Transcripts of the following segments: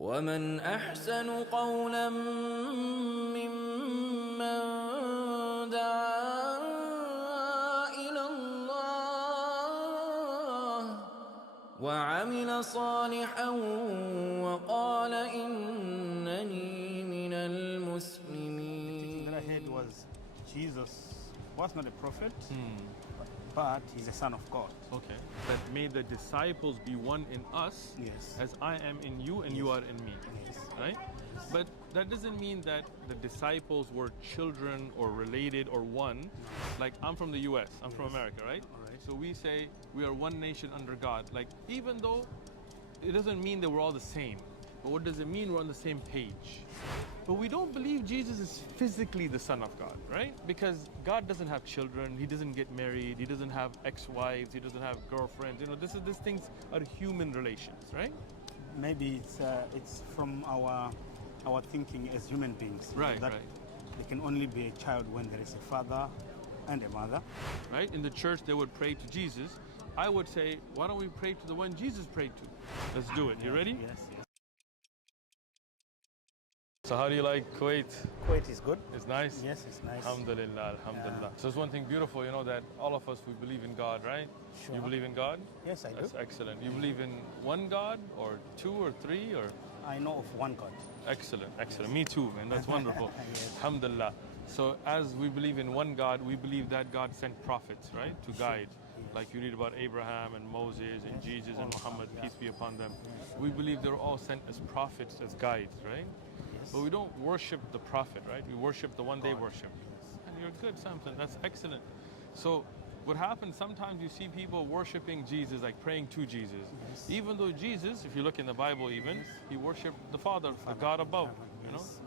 ومن أحسن قولا ممن دعا إلى الله وعمل صالحا وقال إنني من المسلمين. The head was Jesus was not a prophet, but he's a son of God. Okay. That made the disciples be one in us, Yes. as I am in you and you are in me. Yes. Right? But that doesn't mean that the disciples were children or related or one. Like, I'm from the US, I'm from America, right? All right. So we say we are one nation under God. Like, even though it doesn't mean that we're all the same, but what does it mean? We're on the same page. But we don't believe Jesus is physically the Son of God, right? Because God doesn't have children, He doesn't get married, He doesn't have ex-wives, He doesn't have girlfriends. You know, these things are human relations, right? Maybe it's from our thinking as human beings. Right, that right. There can only be a child when there is a father and a mother. Right? In the church, they would pray to Jesus. I would say, why don't we pray to the one Jesus prayed to? Let's do it. You ready? Yes, yes. So how do you like Kuwait? Kuwait is good. It's nice? Yes, it's nice. Alhamdulillah, alhamdulillah. Yeah. So there's one thing beautiful, you know, that all of us, we believe in God, right? Sure. You believe in God? Yes, I That's do. excellent. You believe in one God or two or three or? I know of one God. Excellent, excellent. Me too, man. That's wonderful. Yes. Alhamdulillah. So as we believe in one God, we believe that God sent prophets, right? To guide. Yes. Like you read about Abraham and Moses and Jesus and All of them, Muhammad, yeah. peace be upon them. We believe they're all sent as prophets, as guides, right? Yes. But we don't worship the prophet, right? We worship the one they God. worship. Yes. And you're good, Samson. That's excellent. So what happens, sometimes you see people worshiping Jesus, like praying to Jesus. Yes. Even though Jesus, if you look in the Bible even, Yes. he worshiped the Father, the God above, you know? Yes.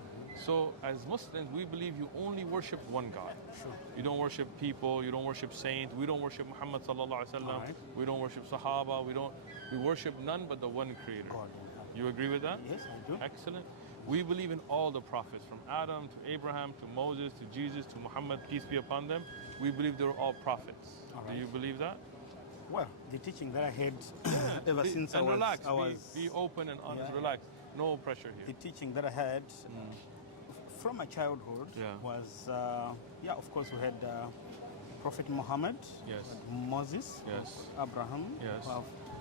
So as Muslims, we believe you only worship one God. Sure. You don't worship people, you don't worship saints, we don't worship Muhammad sallallahu alaihi wasallam, Alright. we don't worship Sahaba, we worship none but the one Creator. God. You agree with that? Yes, I do. Excellent. We believe in all the prophets, from Adam to Abraham to Moses to Jesus to Muhammad, peace be upon them. We believe they were all prophets. All Do right. you believe that? Well, the teaching that I had ever since And relax, I was be open and honest, Yeah. relax. No pressure here. the teaching that I had from my childhood Yeah. was, of course, we had Prophet Muhammad, Yes. Moses, Yes. Abraham, Yes.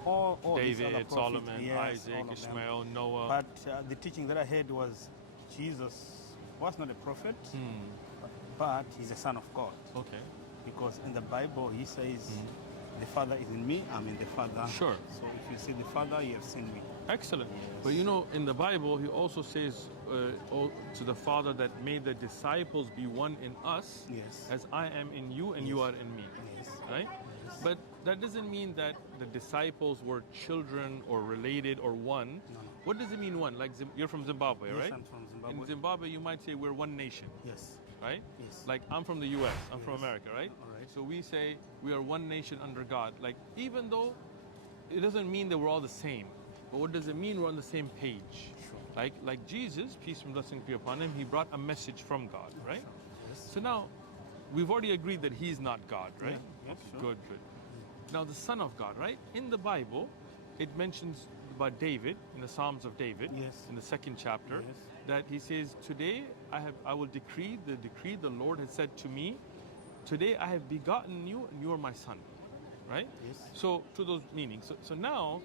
all these other David, prophets, Solomon, yes, all Isaac, of them. Ishmael, Noah. But the teaching that I had was Jesus was not a prophet, but he's a son of God. Okay. Because in the Bible, he says, the Father is in me, I'm in the Father. Sure. So if you see the Father, you have seen me. Excellent. Yes. But you know, in the Bible, he also says to the Father that made the disciples be one in us, Yes. as I am in you and you are in me. Yes. Right? But that doesn't mean that the disciples were children or related or one. No. What does it mean one? Like you're from Zimbabwe, Yes, right? I'm from Zimbabwe. In Zimbabwe, you might say we're one nation, Yes. right? Yes. Like I'm from the US, I'm from America, right? All right. So we say we are one nation under God. Like even though it doesn't mean that we're all the same, but what does it mean? We're on the same page. Sure. Like Jesus, peace and blessings be upon him, he brought a message from God, right? Yes. So now we've already agreed that he's not God, right? Yeah, Okay, sure. good. Now the Son of God, right? In the Bible, it mentions about David in the Psalms of David, Yes. in the 2nd chapter, Yes. that he says, "Today I will decree the decree the Lord has said to me. Today I have begotten you, and you are my son." Right? Yes. So to those meanings. So now,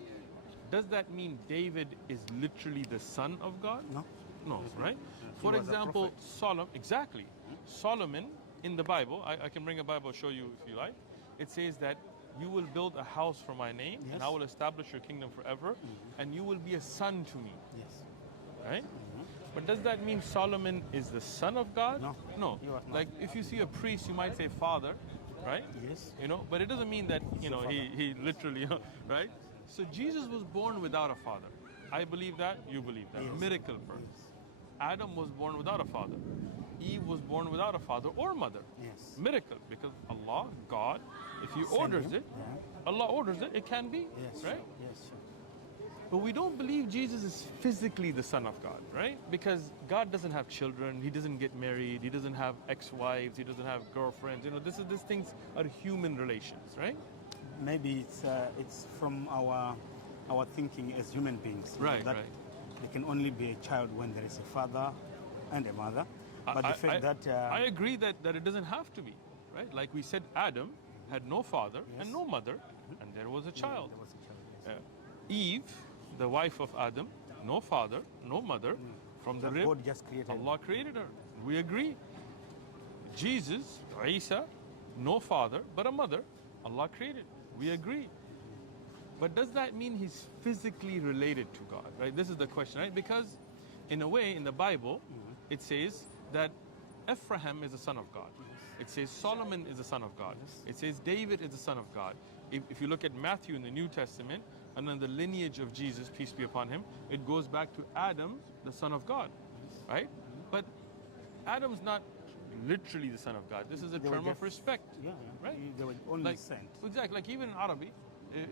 does that mean David is literally the son of God? No. No, right? He For was a example, prophet. Solomon, exactly. Solomon in the Bible, I can bring a Bible, show you if you like. It says that you will build a house for my name, and Yes. I will establish your kingdom forever, and you will be a son to me, Yes. right? But does that mean Solomon is the son of God? No. No. He was not. Like if you see a priest, you might say father, right? Yes. You know, but it doesn't mean that, you know, the he literally, right? So Jesus was born without a father. I believe that, you believe that. Yes. Miracle birth. Adam was born without a father. Eve was born without a father or mother. Yes. Miracle, because Allah, God, if He Send orders him, it, yeah. Allah orders it, it can be, Yes. right? Sure. Yes. Sure. But we don't believe Jesus is physically the Son of God, right? Because God doesn't have children, He doesn't get married, He doesn't have ex-wives, He doesn't have girlfriends. You know, these things are human relations, right? Maybe it's from our thinking as human beings. Right, that right. There can only be a child when there is a father and a mother. But the fact that... I agree that it doesn't have to be, right? Like we said, Adam had no father and no mother, and there was a child. There was a child, yes. Eve, the wife of Adam, no father, no mother, from the rib, God just created Allah created her. We agree. Jesus, Isa, no father, but a mother, Allah created. We agree. But does that mean he's physically related to God, right? This is the question, right? Because in a way, in the Bible, it says that Ephraim is the son of God. It says Solomon is the son of God. It says David is the son of God. If you look at Matthew in the New Testament, and then the lineage of Jesus, peace be upon him, it goes back to Adam, the son of God, right? But Adam's not literally the son of God. This is a term of respect, right? They were only sent. Exactly, like even in Arabic,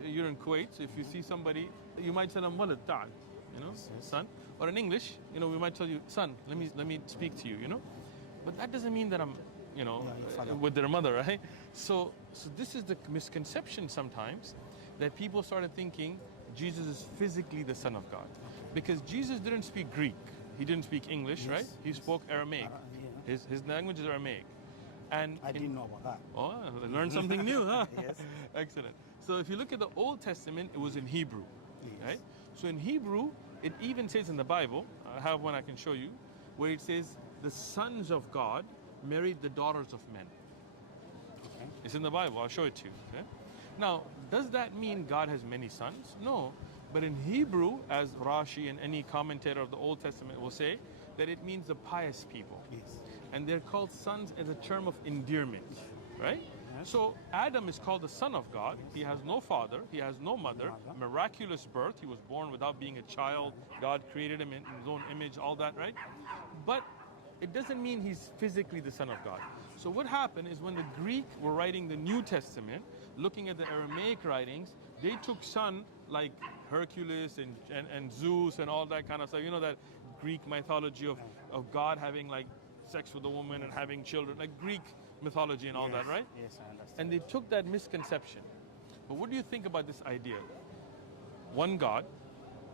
you're in Kuwait, so if you see somebody, you might say, walad ta'al, son. Or in English, we might tell you, son, let me speak to you, But that doesn't mean that I'm, with their mother, right? So this is the misconception sometimes, that people started thinking Jesus is physically the Son of God. Because Jesus didn't speak Greek. He didn't speak English, right? He spoke Aramaic. His language is Aramaic. And I didn't know about that. Oh, I learned something new, huh? Yes. Excellent. So if you look at the Old Testament, it was in Hebrew, right? So in Hebrew, it even says in the Bible, I have one I can show you, where it says, the sons of God married the daughters of men. Okay. It's in the Bible. I'll show it to you. Okay? Now, does that mean God has many sons? No. But in Hebrew, as Rashi and any commentator of the Old Testament will say, that it means the pious people. Yes. And they're called sons as a term of endearment, right? Yes. So Adam is called the son of God. He has no father. He has no mother. Miraculous birth. He was born without being a child. God created him in his own image, all that, right? But it doesn't mean he's physically the son of God. So what happened is when the Greek were writing the New Testament, looking at the Aramaic writings, they took son like Hercules and Zeus and all that kind of stuff. That Greek mythology of God having like sex with a woman and having children, like Greek mythology and all that, right? Yes, I understand. And they took that misconception. But what do you think about this idea? One God,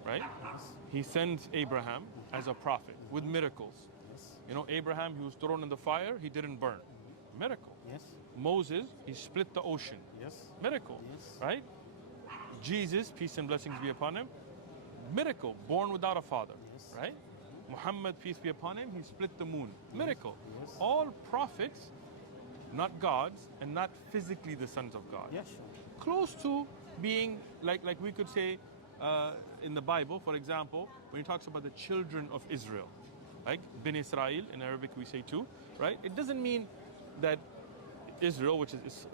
right? Yes. He sends Abraham as a prophet with miracles. Yes. Abraham, he was thrown in the fire, he didn't burn. Miracle. Yes. Moses, he split the ocean. Yes. Miracle. Yes. Right? Jesus, peace and blessings be upon him. Miracle. Born without a father. Yes. Right? Muhammad, peace be upon him, he split the moon. Miracle. Yes. All prophets, not gods, and not physically the sons of God. Yes, sure. Close to being, like we could say in the Bible, for example, when he talks about the children of Israel, like Ben Israel, in Arabic we say too, right? It doesn't mean that Israel, which is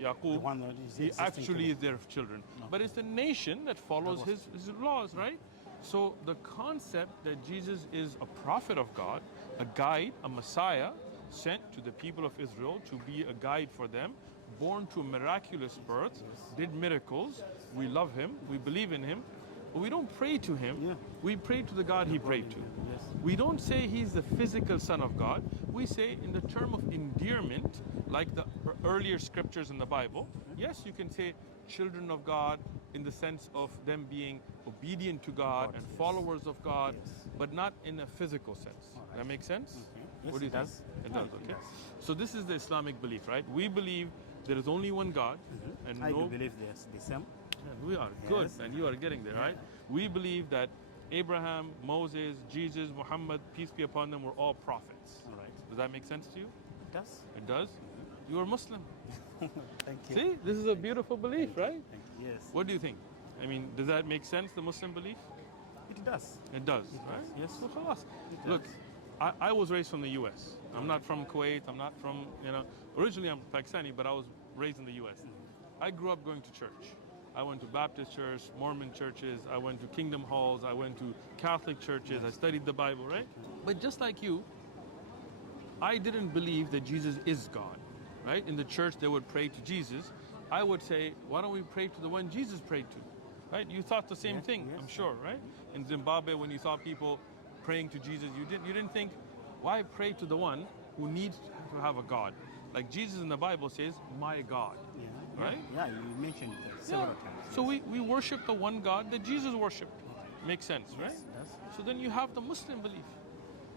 Yaqub, he actually is their children. No. But it's the nation that follows his laws, right? So the concept that Jesus is a prophet of God, a guide, a Messiah, sent to the people of Israel to be a guide for them, born to a miraculous birth, did miracles. We love him, we believe in him, but we don't pray to him. We pray to the God he prayed to. We don't say he's the physical son of God. We say in the term of endearment, like the earlier scriptures in the Bible, yes, you can say children of God in the sense of them being obedient to God and followers of God, but not in a physical sense. That makes sense? Yes, What do you think? It does, okay. So this is the Islamic belief, right? We believe there is only one God. And I do believe there's the same. Yeah, we are good, and you are getting there, right? We believe that Abraham, Moses, Jesus, Muhammad, peace be upon them, were all prophets. All right. Does that make sense to you? It does. It does? You are Muslim. Thank you. See, this is a beautiful belief, right? Thank you. Yes. What do you think? I mean, does that make sense, the Muslim belief? It does. It does, right? Yes. So, khalas. It Look, does. I was raised from the U.S. I'm not from Kuwait. I'm not from, originally I'm Pakistani, but I was raised in the U.S. I grew up going to church. I went to Baptist church, Mormon churches. I went to Kingdom halls. I went to Catholic churches. I studied the Bible, right? But just like you, I didn't believe that Jesus is God, right? In the church, they would pray to Jesus. I would say, why don't we pray to the one Jesus prayed to, right? You thought the same thing, I'm sure, right? In Zimbabwe, when you saw people praying to Jesus, you didn't think, why pray to the one who needs to have a God? Like Jesus in the Bible says, my God, right? Yeah, you mentioned that several times. So we worship the one God that Jesus worshipped. Makes sense, right? Yes. So then you have the Muslim belief.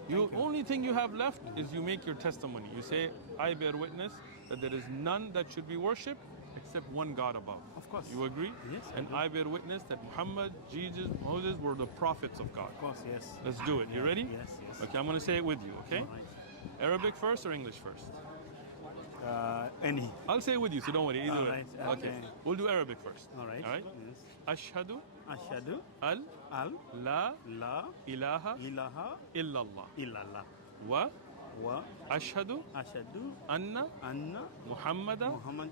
You only thing you have left is you make your testimony. You say, I bear witness that there is none that should be worshipped except one God above. Of course. You agree? Yes, I And do. I bear witness that Muhammad, Jesus, Moses were the prophets of God. Of course, yes. Let's do it. You ready? Yes, yes. Okay, I'm going to say it with you, okay? All right. Arabic first or English first? Any. I'll say it with you, so don't worry. Either All way. right, Okay. okay. We'll do Arabic first. All right. All right? Yes. Ashhadu Ashhadu al la la ilaha ilaha illallah illallah wa wa ashhadu ashhadu anna anna Muhammadan Muhammad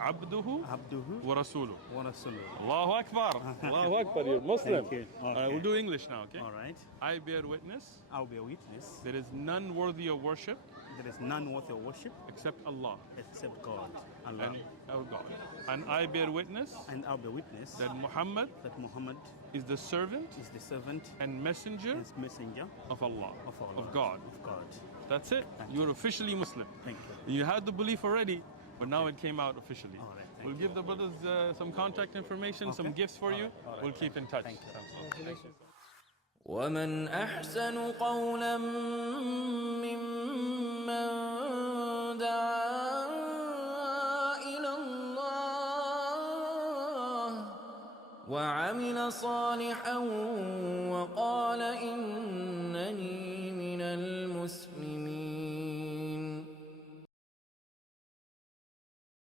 abduhu abduhu wa rasuluhu. wa rasuluhu. Allahu Akbar. Allahu Akbar. You're Muslim. Thank you. All right, we'll do English now, okay? All right. I bear witness I'll bear witness. there is none worthy of worship There is none worthy of worship except Allah except God, Allah. and our God. And I bear witness And I'll bear witness that Muhammad that Muhammad is the servant is the servant and messenger and messenger of Allah, of Allah, of God. Of God. That's it. You're officially Muslim. Thank you. You had the belief already, but now it came out officially. All right, thank We'll give the brothers some contact information, some Okay. gifts for you. All right, We'll keep in touch. Thank you. Thank you. ومن أحسن قولا ممن دعا إلى الله وعمل صالحا وقال إنني من المسلمين